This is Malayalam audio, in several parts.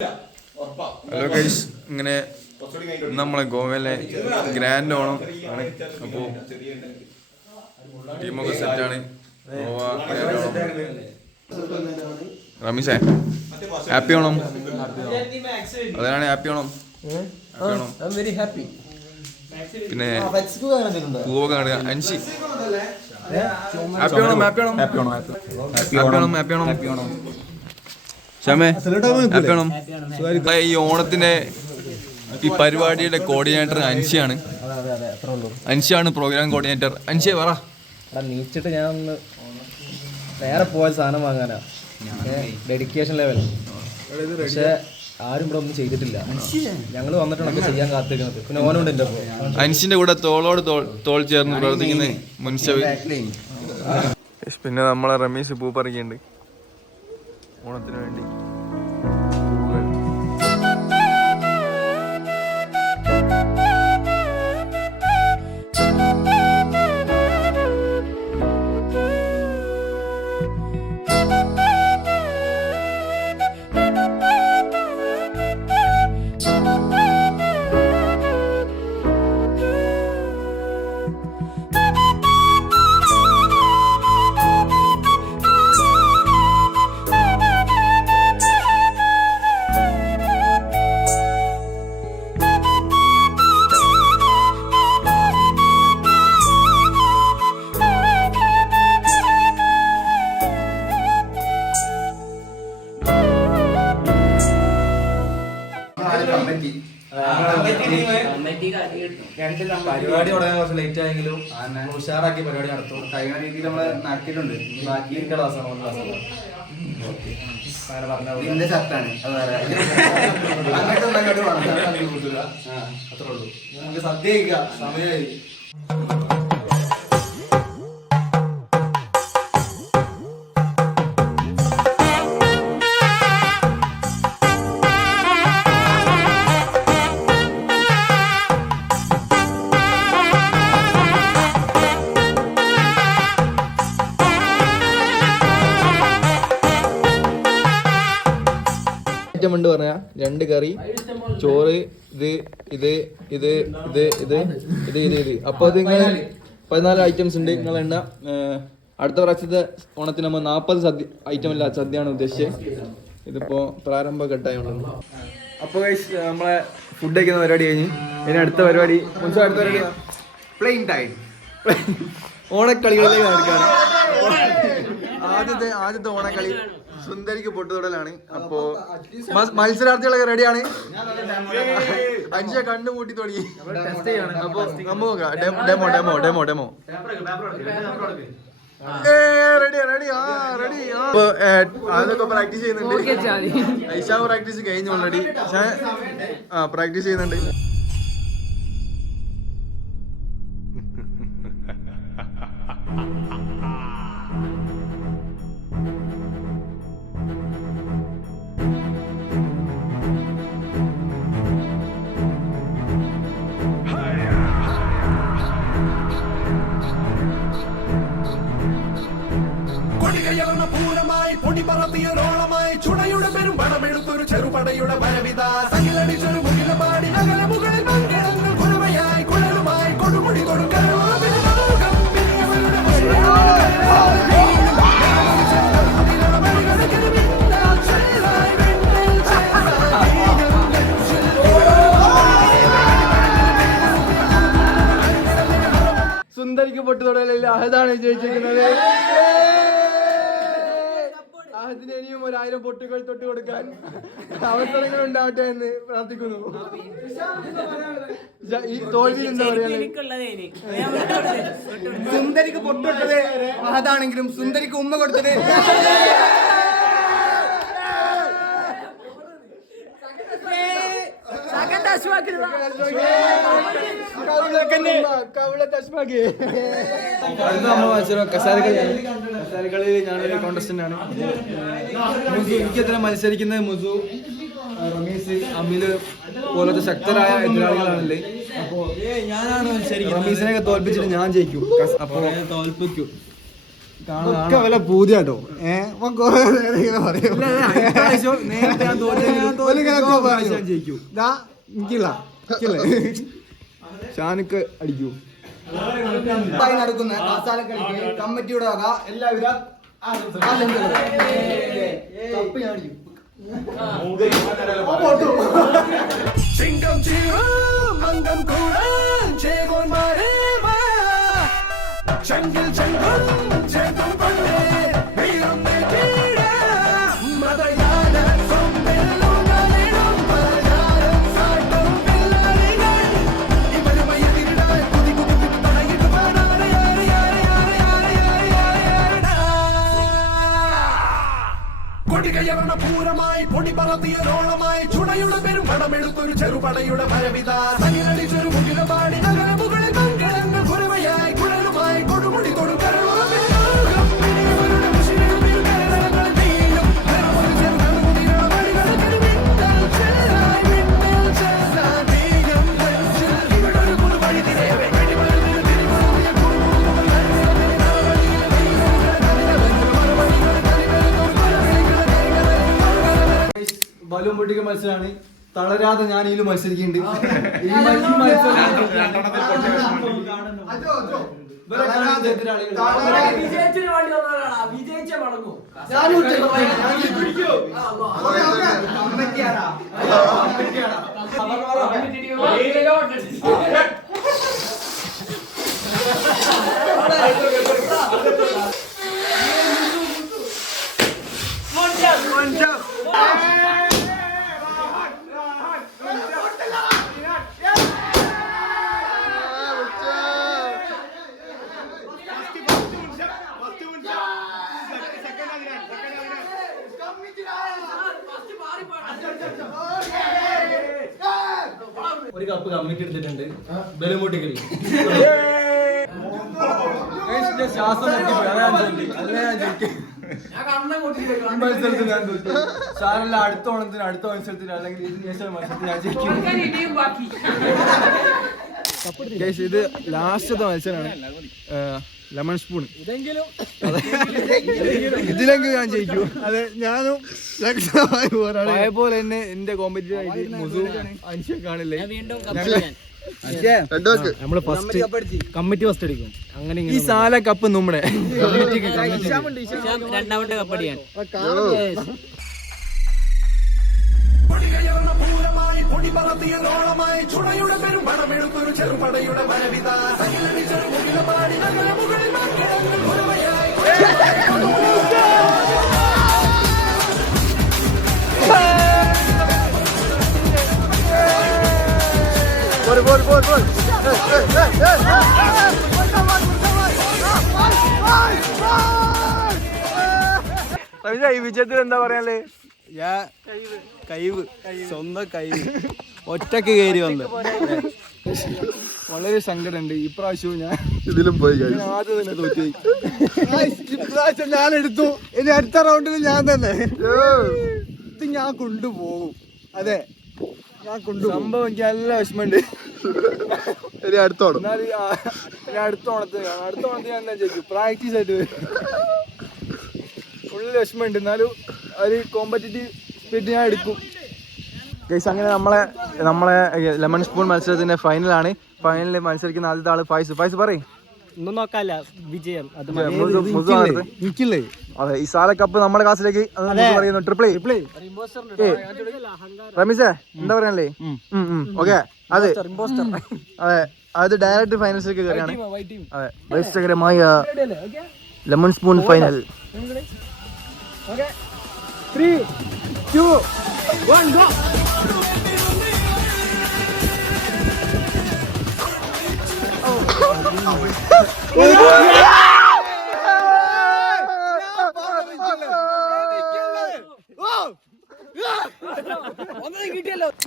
ഹലോ ഗൈസ്, ഇങ്ങനെ നമ്മളെ ഗോവയിലെ ഗ്രാൻഡ് ഓണം ആണ്. അപ്പോൾ ടീമൊക്കെ സെറ്റാണ്. ഗോവ ഗ്രാൻഡ് ഓണം. റമീസേ, ഹാപ്പി ഓണം. അതാണ് ഹാപ്പി ഓണം. Very happy. പിന്നെ പൂവൊക്കെ കാണുക. Anshi, happy Onam. Happy Onam. Happy Onam. Happy Onam. Happy Onam. ഷമേ, ഹാപ്പി ഓണം. ഈ ഓണത്തിന്റെ ഈ പരിപാടിയുടെ കോർഡിനേറ്റർ അൻഷിയാണ്. അൻഷിയാണ് പ്രോഗ്രാം കോർഡിനേറ്റർ. അൻഷിയെ പറ. നീച്ചിട്ട് ഞാൻ ഒന്ന് നേരെ പോയ സാധനം വാങ്ങാനാ. Dedication level. പക്ഷെ ആരും ഇവിടെ ഒന്നും ചെയ്തിട്ടില്ല. ഞങ്ങൾ വന്നിട്ടുണ്ടൊക്കെ ചെയ്യാൻ കാത്തിരിക്കുന്നത്. പിന്നെ ഓനുണ്ട് എന്റെ അൻഷിന്റെ കൂടെ തോളോട് തോൾ ചേർന്ന് പ്രവർത്തിക്കുന്ന മുൻഷവി. പിന്നെ നമ്മളെ റമീസ് പൂ പറിക്കുന്നുണ്ട് ഓണത്തിന് വേണ്ടി. പരിപാടി തുടങ്ങാൻ കുറച്ച് ലേറ്റ് ആയെങ്കിലും ഉഷാറാക്കി പരിപാടി നടത്തും. കഴിയുന്ന രീതിയിൽ നമ്മള് നടത്തിയിട്ടുണ്ട്. ബാക്കി ക്ലാസ്സാണ് ഷർട്ടാണ്. അത്രേ ഉള്ളൂ. നമുക്ക് സദ്യ കഴിക്കാം. സമയമായി. ണ്ട് പറഞ്ഞ 2 കറി, ചോറ്, ഇത് അപ്പൊ അത് നിങ്ങൾ 14 ഐറ്റംസ് ഉണ്ട്. നിങ്ങൾ എണ്ണ. അടുത്ത പ്രാവശ്യത്തെ ഓണത്തിന് നമ്മൾ 40 ഐറ്റം ഇല്ല സദ്യയാണ് ഉദ്ദേശിച്ചത്. ഇതിപ്പോ പ്രാരംഭഘട്ടമായുള്ളൂ. അപ്പോൾ നമ്മളെ ഫുഡ് കഴിക്കുന്ന പരിപാടി കഴിഞ്ഞ് ഇനി അടുത്ത പരിപാടി പ്ലെയിൻ ടൈം ഓണക്കളികളിലേക്ക് നടക്കുകയാണ്. ആദ്യത്തെ ഓണക്കളി സുന്ദരിക്ക് പൊട്ടുതൊടലാണ്. അപ്പോ മത്സരാർത്ഥികളൊക്കെ റെഡിയാണ്. അഞ്ച് കണ്ണു പൂട്ടി തുടങ്ങി. അപ്പൊ നമ്മ നോക്കാം. ഡെമോ അതൊക്കെ പ്രാക്ടീസ് ചെയ്യുന്നുണ്ട്. ഐഷ പ്രാക്ടീസ് കഴിഞ്ഞു ഓൾറെഡി. പ്രാക്ടീസ് ചെയ്യുന്നുണ്ട്. പൂരമായി പൊടി പറത്തിയൊരോളമായി ചുടയുടെ പെരും പണമെടുത്തൊരു ചെറുപടയുടെ വരവിത സകിലടിച്ചൊരു മുകില പാടി നഗര മുകളിൽ മങ്കിടങ്ങൾ കുഴമയായി കുഴലുമായി കൊടുമുടി കൊടുക്കാൻ സുന്ദരിക്ക് പൊട്ടുതൊടലില്ല. അതാണ് വിജയിച്ചിരിക്കുന്നത്. അതിന് ഇനിയും 1000 പൊട്ടുകൾ തൊട്ട് കൊടുക്കാൻ അവസരങ്ങൾ ഉണ്ടാവട്ടെ എന്ന് പ്രാർത്ഥിക്കുന്നു. ഈ തോൽവി എന്താ പറയാ? സുന്ദരിക്ക് പൊട്ടുകൊടുത്തത് അതാണെങ്കിലും സുന്ദരിക്ക് ഉമ്മ കൊടുത്തത് കസാരകളിൽ ഞാനൊരു കോണ്ടസ്റ്റന്റ് ആണ്. എനിക്കെത്ര മത്സരിക്കുന്നത് മുസു, റമീസ്, അമില് പോലത്തെ ശക്തരായ എതിരാളികളാണല്ലേ. അപ്പോ ഞാനാണ് റമീസിനെയൊക്കെ തോൽപ്പിച്ചിട്ട് ഞാൻ ജയിക്കും. അപ്പൊ തോൽപ്പിക്കും. ഒക്കെ വല്ല പൂതിയാട്ടോ കൊറേ നേരം ഇങ്ങനെ പറയും ഷാനുക്ക് അടിക്കൂ നടക്കുന്ന മസാല കളിക്ക് കമ്മിറ്റിയുടെ വക എല്ലാവിധ കപ്പ് ഞാൻ അടിക്കും ചിങ്കം ചീറും മംഗം കൂടാൻ ചേകോന്മാരേ വാ. ചങ്കിൽ ചങ്കും ചേതം കൊണ്ടേ വീറും നെറ്റിയിട. മതയാന സൊമ്പെല്ലുകളിടും പലചാരം സാട്ടും പിള്ളാരികൾ. ഇവരുമായി എതിരിടാൻ കുതി കുതി കുതി തടയിടുവാനാണ് യാരെ യാരെ യാരെ യാരെ യാരെ യാരെ യാരെടാ. കൊടികയറണ പൂരമായി പൊടി പറത്തിയൊരോളമായി ചുണയുടെ പെരും പടമെടുത്തൊരു ചെറുപടയുടെ വരവിത സനിലടിച്ചൊരു മുകില പാടി നഗര മുകളിൽ മംഗളങ്ങൾ കുരവയായി കുഴലുമായി കൊടുമുടി ബലൂൺ പൊട്ടിക്കൽ മത്സരമാണ്. തളരാതെ ഞാൻ ഇതിൽ മത്സരിക്കുന്നുണ്ട്. ഈ മത്സരം ഒരു കപ്പ് കമ്മിക്ക് എടുത്തിട്ടുണ്ട്. ബലൂൺ പൊട്ടിക്കൽ ശ്വാസം സാറല്ല അടുത്ത ഓണത്തിന് അടുത്ത മത്സരത്തിന് അല്ലെങ്കിൽ ഇതിന് ശേഷം മത്സരത്തിൽ ഞാൻ ജയിക്കും. ഇത് ലാസ്റ്റത്തെ മത്സരമാണ്. ലെമൺ സ്പൂൺ ഇതിലെങ്കിലും ഞാൻ ജയിക്കൂ. അതെ ഞാനും പോലെ തന്നെ എന്റെ കോമ്പറ്റീവ് ആയിട്ട് മുസു അൻഷ കാണില്ലേ നമ്മള് ഫസ്റ്റ് കമ്മിറ്റി ഫസ്റ്റ് അടിക്കും. അങ്ങനെ ഈ സാല കപ്പ് നമ്മുടെ രണ്ടാമത്തെ കപ്പടിയാണ്. കൊടികയറണ പൂരമായി പൊടി പറത്തിയൊരോളമായി ചുണയുടെ പെരും പടമെടുത്തൊരു ചെറുപടയുടെ വരവിത സനിലടിച്ചൊരു മുകില പാടി നഗര മുകളിൽ മംഗളങ്ങൾ കുരവയായി ഈ വിജയത്തിൽ എന്താ പറയാല്ലേ? കഴിവ് സ്വന്തം കഴിവ് ഒറ്റക്ക് കയറി വന്ന് വളരെ സങ്കടമുണ്ട്. ഇപ്രാവശ്യവും ഞാൻ ഇതിലും പോയി ആദ്യം തന്നെ തോറ്റി. ഇപ്രാവശ്യം ഞാൻ എടുത്തു. ഇനി അടുത്ത റൗണ്ടിൽ ഞാൻ തന്നെ ഇത് ഞാൻ കൊണ്ടുപോകും. അതെ ഞാൻ കൊണ്ടുപോകും. സംഭവം എനിക്ക് നല്ല വിഷമമുണ്ട്. അടുത്ത ഓണത്തിന് ഞാൻ എന്താ ചെയ്യും പ്രാക്ടീസ് ആയിട്ട് ഫുള്ള് വിഷമമുണ്ട്. എന്നാലും ഒരു കോമ്പറ്റീറ്റീവ് സ്പിരിറ്റ് ഞാൻ എടുക്കും. ഗൈസ് അങ്ങനെ നമ്മളെ ലെമൺ സ്പൂൺ മത്സരത്തിന്റെ ഫൈനലാണ്. ഫൈനലിൽ മത്സരിക്കുന്ന ആദ്യത്തെ ആള് ഫൈസ് പറയും. ഒന്നും നോക്കാല്ല വിജയം. അതെ ഈ സാല കപ്പ് നമ്മുടെ ക്ലാസ്സിലേക്ക് പറയുന്നു. ട്രിപ്പിൾ റമീസേ എന്താ പറയാനല്ലേ? ഓക്കെ അതെ അതെ അത് ഡയറക്റ്റ് ഫൈനൽസിലേക്ക് കയറിയാണ്. അതെ വൈശകരമായ lemon spoon final. 3, 2, 1 go.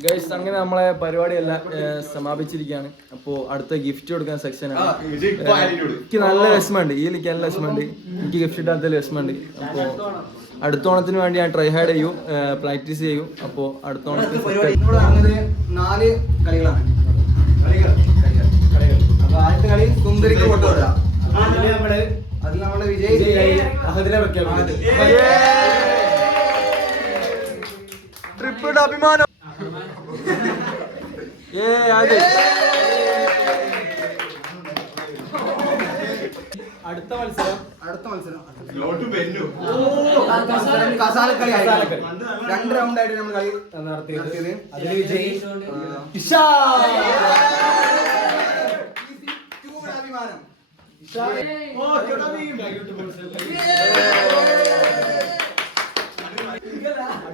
Guys അങ്ങനെ നമ്മളെ പരിപാടിയെല്ലാം സമാപിച്ചിരിക്കുകയാണ്. അപ്പോൾ അടുത്ത ഗിഫ്റ്റ് കൊടുക്കാൻ സെക്ഷനാണ്. എനിക്ക് നല്ല വിഷമമുണ്ട്. ഈ എനിക്ക് നല്ല വിഷമമുണ്ട്. എനിക്ക് ഗിഫ്റ്റ് ഇട്ടാത്ത വിഷമമുണ്ട്. അപ്പോൾ അടുത്ത ഓണത്തിന് വേണ്ടി ഞാൻ ട്രൈ ഹാർഡ് ചെയ്യും, പ്രാക്ടീസ് ചെയ്യും. അപ്പോൾ അടുത്ത ഓണത്തിന് 4 കളികളാണ്. അപ്പോൾ ആദ്യത്തെ കളി സുന്ദരിക്ക് കൊണ്ടുവരാം. അത് നമ്മുടെ വിജയ് ട്രിപ്പിളുടെ അഭിമാനം. അടുത്ത മത്സരം കസാലക്കളി 2 റൗണ്ടായിട്ട് നമ്മൾ കളി നടത്തിയത്. അതിൽ വിജയ് അഭിമാനം.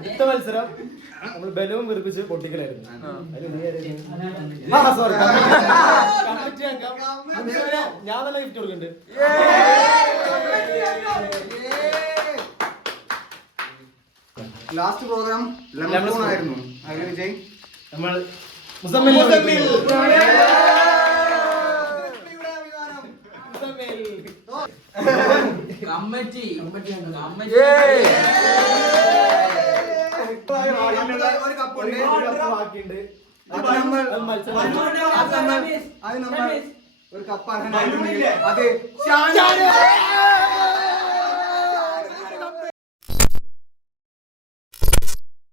അടുത്ത മത്സരം നമ്മൾ ബലവും വീർപ്പിച്ച് പൊട്ടിക്കലായിരുന്നു. ഞാൻ തന്നെ ഗിഫ്റ്റ് കൊടുക്കുന്നുണ്ട്. ലാസ്റ്റ് പ്രോഗ്രാം ലെമൺ ആയിരുന്നു. അതിൽ വിജയ് നമ്മൾ മുസമ്മിൽ ഒരു കപ്പുണ്ട്. ഒരു കപ്പ് അത്